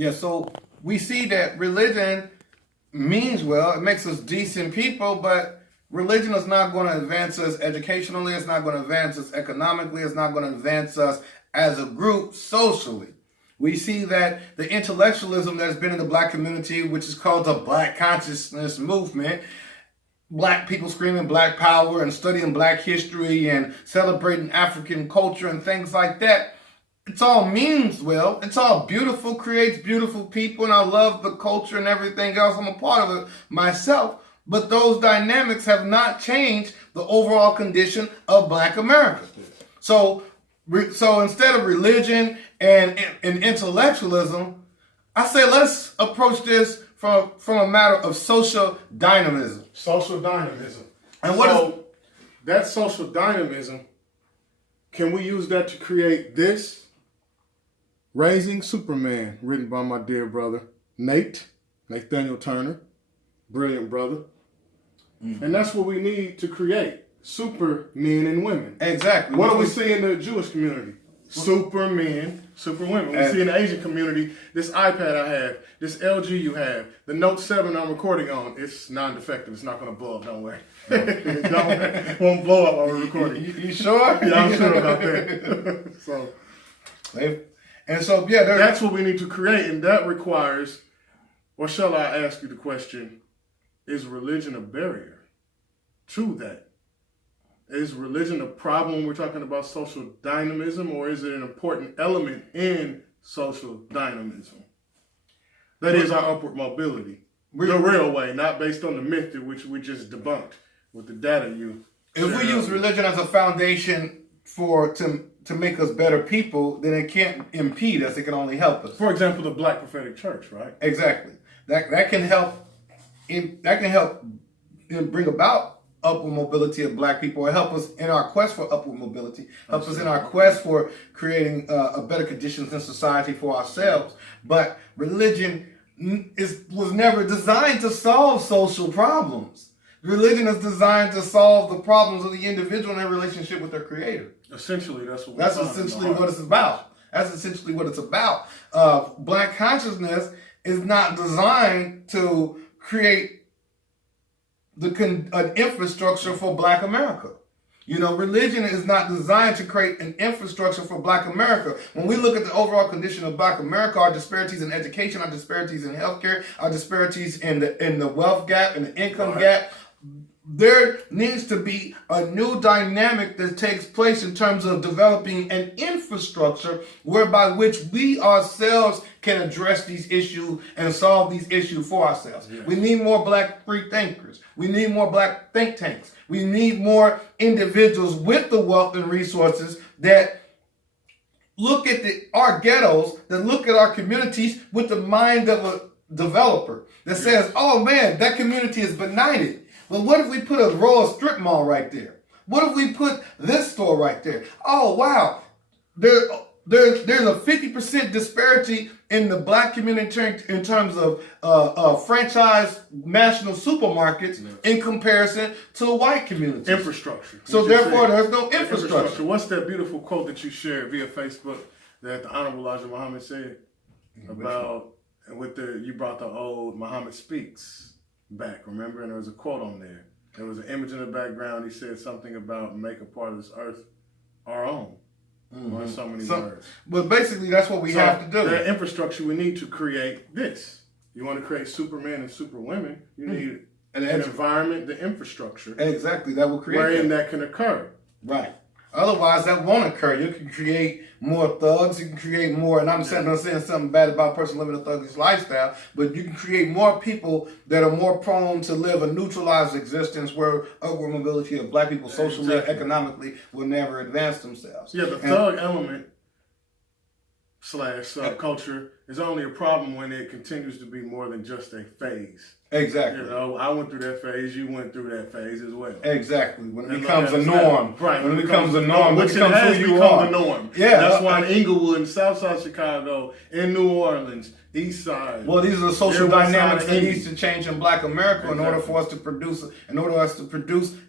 Yeah, so we see that religion means well, it makes us decent people, but religion is not going to advance us educationally, it's not going to advance us economically, it's not going to advance us as a group socially. We see that the intellectualism that's been in the black community, which is called the Black Consciousness Movement, black people screaming black power and studying black history and celebrating African culture and things like that, it's all means well. It's all beautiful, creates beautiful people, and I love the culture and everything else. I'm a part of it myself. But those dynamics have not changed the overall condition of black America. So instead of religion and intellectualism, I say let's approach this from a matter of social dynamism. Social dynamism. And that social dynamism, can we use that to create this? Raising Superman, written by my dear brother, Nathaniel Turner, brilliant brother. Mm-hmm. And that's what we need to create, super men and women. Exactly. What do we see in the Jewish community? Super men, super women. We see in the Asian community, this iPad I have, this LG you have, the Note 7 I'm recording on, it's non-defective. It's not going to blow up, don't worry. It won't blow up while we're recording. You sure? Yeah, I'm sure about that. That's what we need to create, and that requires, or shall I ask you the question, is religion a barrier to that? Is religion a problem when we're talking about social dynamism, or is it an important element in social dynamism? That is our upward mobility. The real way, not based on the myth which we just debunked with the data you. If we use religion as a foundation to make us better people, then it can't impede us. It can only help us. For example, the Black Prophetic Church, right? Exactly. That can help. That can help bring about upward mobility of black people, or help us in our quest for upward mobility, help us in our quest for creating a better conditions in society for ourselves. But religion was never designed to solve social problems. Religion is designed to solve the problems of the individual in their relationship with their creator. Essentially, that's essentially what it's about. That's essentially what it's about. Black consciousness is not designed to create an infrastructure for black America. You know, religion is not designed to create an infrastructure for black America. When we look at the overall condition of black America, our disparities in education, our disparities in healthcare, our disparities in the wealth gap and the income gap, there needs to be a new dynamic that takes place in terms of developing an infrastructure whereby which we ourselves can address these issues and solve these issues for ourselves. Yes. We need more black free thinkers. We need more black think tanks. We need more individuals with the wealth and resources that look at our ghettos, that look at our communities with the mind of a developer that says, oh man, that community is benighted. Well, what if we put a row of strip mall right there? What if we put this store right there? Oh, wow. There's a 50% disparity in the black community in terms of franchise national supermarkets in comparison to the white community. Infrastructure. So therefore, there's no infrastructure. What's that beautiful quote that you shared via Facebook that the Honorable Elijah Muhammad said about, you brought the old Muhammad Speaks back, remember? And there was a quote on there. There was an image in the background. He said something about make a part of this earth our own. Mm-hmm. So many words. But basically, that's what we have to do. The infrastructure we need to create this. You want to create supermen and superwomen, you need an environment, the infrastructure. Exactly, that will create wherein that can occur. Right. Otherwise, that won't occur. You can create more thugs. You can create more, and I'm saying something bad about a person living a thuggish lifestyle, but you can create more people that are more prone to live a neutralized existence where upward mobility of black people socially and economically will never advance themselves. Yeah, the thug element / subculture is only a problem when it continues to be more than just a phase. Exactly. I went through that phase. You went through that phase as well. Exactly. When it becomes a norm. Right. When it becomes a norm, which it has become the norm. Yeah. That's why in Inglewood, in Southside Chicago, in New Orleans, East Side. Well, these are the social dynamics that Indies. needs to change in Black America in order for us to produce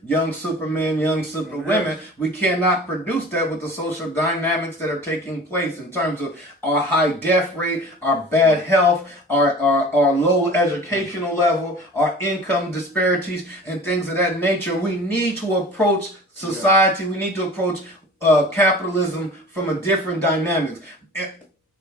young supermen, young superwomen. We cannot produce that with the social dynamics that are taking place in terms of our high death rate, our bad health, our low educational level, our income disparities, and things of that nature. We need to approach society. We need to approach capitalism from a different dynamics.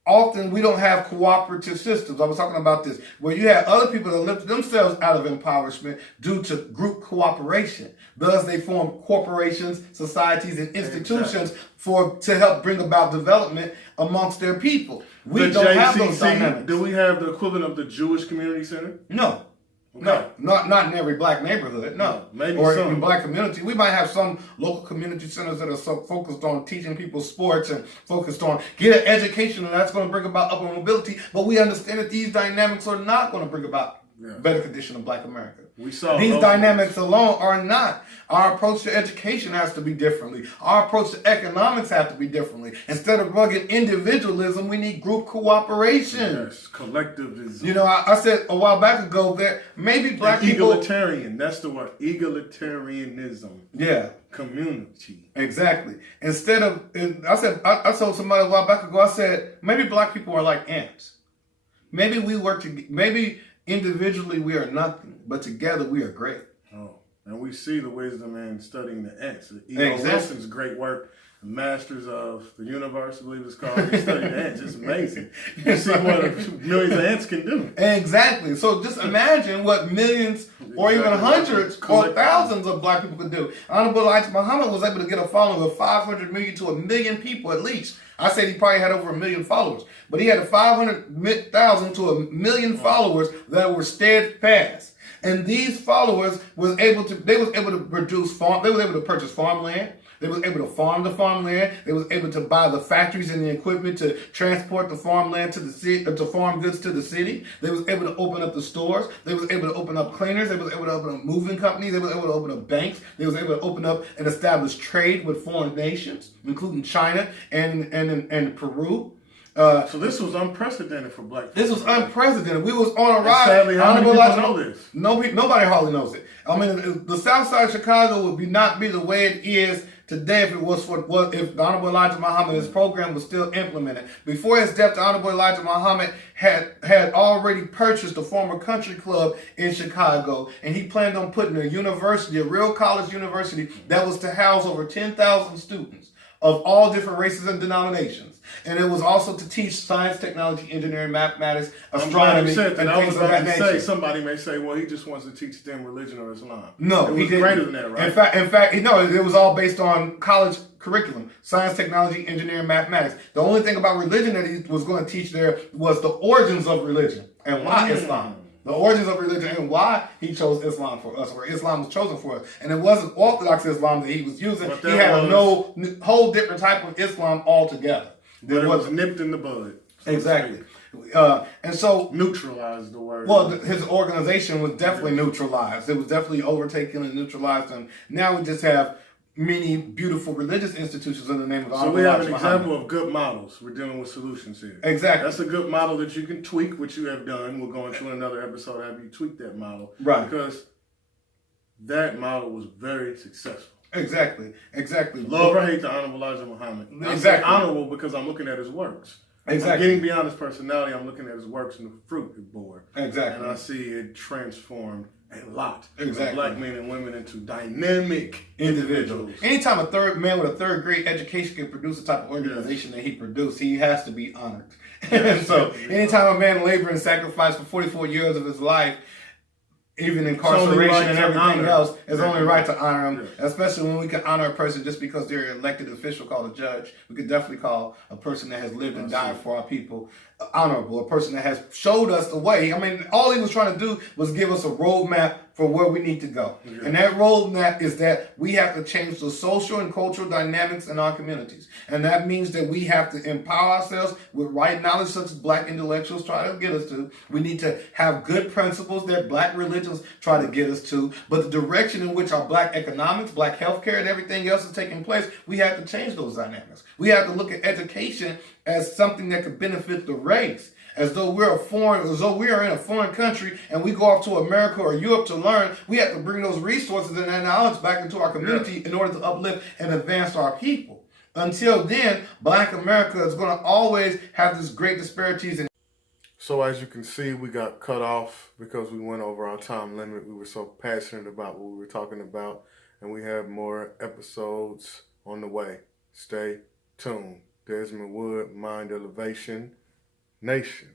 Often we don't have cooperative systems. I was talking about this, where you have other people that lift themselves out of impoverishment due to group cooperation. Thus, they form corporations, societies, and institutions to help bring about development amongst their people. We don't have those dynamics. Do we have the equivalent of the Jewish Community Center? No. Okay. No, not in every Black neighborhood. No, maybe or some. in Black community. We might have some local community centers that are so focused on teaching people sports and focused on get an education, and that's going to bring about upward mobility. But we understand that these dynamics are not going to bring about better condition of Black America. We saw these dynamics alone are not. Our approach to education has to be differently. Our approach to economics has to be differently. Instead of rugged individualism, we need group cooperation. Yes, collectivism. You know, I said a while back ago that maybe Black people... Egalitarian, that's the word. Egalitarianism. Yeah. Community. Exactly. Instead of... I told somebody a while back ago, I said, maybe Black people are like ants. Maybe we work together. Maybe individually we are nothing, but together we are great. Oh. And we see the wisdom in studying the ants. E.O. Wilson's great work, Masters of the Universe, I believe it's called. He studied the ants. It's amazing. You see what millions of ants can do. Exactly. So just imagine what millions or even hundreds or thousands of Black people could do. Honorable Elijah Muhammad was able to get a following of 500 to 1 million people at least. I said he probably had over 1 million followers, but he had 500,000 to 1 million followers that were steadfast. And these followers was able to purchase farmland. They was able to farm the farmland. They was able to buy the factories and the equipment to transport the farmland to the city, to farm goods to the city. They was able to open up the stores. They was able to open up cleaners. They was able to open up moving companies. They was able to open up banks. They was able to open up and establish trade with foreign nations, including China and Peru. So this was unprecedented for Black people. This was unprecedented. We was on a ride. Sadly, how many people know this? Nobody hardly knows it. I mean, the South Side of Chicago would not be the way it is today if the Honorable Elijah Muhammad, his program was still implemented. Before his death, the Honorable Elijah Muhammad had already purchased a former country club in Chicago, and he planned on putting a university, a real college university, that was to house over 10,000 students of all different races and denominations. And it was also to teach science, technology, engineering, mathematics, astronomy, and things of that nature. Somebody may say, well, he just wants to teach them religion or Islam. No, he didn't. Greater than that, right? In fact, no, it was all based on college curriculum, science, technology, engineering, mathematics. The only thing about religion that he was going to teach there was the origins of religion and why Islam. The origins of religion and why he chose Islam for us, or Islam was chosen for us. And it wasn't Orthodox Islam that he was using. He had a whole different type of Islam altogether. But it was nipped in the bud. Exactly. And so... Neutralized the word. Well, his organization was definitely neutralized. It was definitely overtaken and neutralized. And now we just have many beautiful religious institutions in the name of Allah. So we have an example of good models. We're dealing with solutions here. Exactly. That's a good model that you can tweak, which you have done. We'll go into another episode, have you tweak that model. Right. Because that model was very successful. Exactly. Love or hate the Honorable Elijah Muhammad. Exactly. I'm honorable because I'm looking at his works. Exactly. I'm getting beyond his personality. I'm looking at his works and the fruit it bore. Exactly. And I see it transformed a lot of Black men and women into dynamic individuals. Anytime a third man with a third grade education can produce the type of organization that he produced, he has to be honored. And so anytime a man labored and sacrificed for 44 years of his life, even incarceration and everything else, it's only right to honor him, especially when we can honor a person just because they're an elected official called a judge. We could definitely call a person that has lived and died for our people honorable, a person that has showed us the way. I mean, all he was trying to do was give us a roadmap for where we need to go. Yeah. And that roadmap is that we have to change the social and cultural dynamics in our communities. And that means that we have to empower ourselves with right knowledge, such as black intellectuals try to get us to. We need to have good principles that black religions try to get us to. But the direction in which our black economics, black healthcare, and everything else is taking place, we have to change those dynamics. We have to look at education as something that could benefit the race. As though we are in a foreign country and we go off to America or Europe to learn, we have to bring those resources and that knowledge back into our community in order to uplift and advance our people. Until then, Black America is going to always have this great disparities. So as you can see, we got cut off because we went over our time limit. We were so passionate about what we were talking about, and we have more episodes on the way. Stay tuned. Desmond Wood, Mind Elevation Nation.